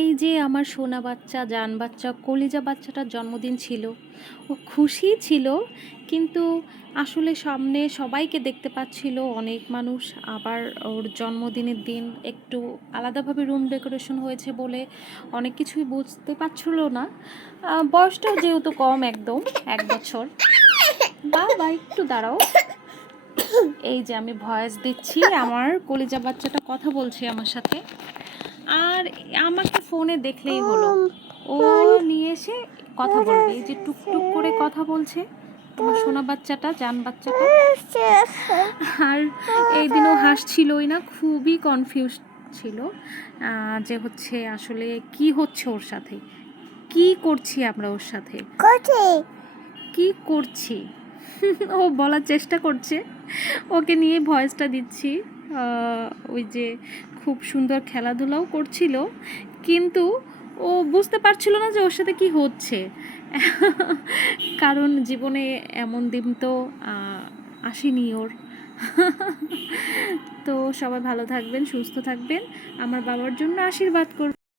এই যে আমার সোনা বাচ্চা, জান বাচ্চা, কলিজা বাচ্চাটার জন্মদিন ছিল। ও খুশি ছিল, কিন্তু আসলে সামনে সবাইকে দেখতে পাচ্ছিল অনেক মানুষ। আবার ওর জন্মদিনের দিন একটু আলাদাভাবে রুম ডেকোরেশন হয়েছে বলে অনেক কিছুই বুঝতে পারছিল না। বয়সটাও যেহেতু কম একদম, এক বছর। বাবা, একটু দাঁড়াও। এই যে আমি ভয়েস দিচ্ছি, আমার কলিজা বাচ্চাটা কথা বলছে আমার সাথে। আর আমাকে ফোনে দেখলেই হলো। ও নিয়ে এসে কথা বলবে। এই যে টুকটুক করে কথা বলছে আমার সোনা বাচ্চাটা জান বাচ্চাটা। আর এই দিনও হাসছিলই না খুবই কনফিউজ ছিল যে হচ্ছে আসলে কি হচ্ছে ওর সাথে? কি করছি আমরা ওর সাথে? কি করছি? ও বলার চেষ্টা করছে। ওকে নিয়ে ভয়েসটা দিচ্ছি। ওই যে খুব সুন্দর খেলাধুলাও করছিল, কিন্তু ও বুঝতে পারছিল না যে ওর সাথে কি হচ্ছে। কারণ জীবনে এমন দিন তো আসেনি ওর। তো সবাই ভালো থাকবেন, সুস্থ থাকবেন। আমার বাবার জন্য আশীর্বাদ করবেন।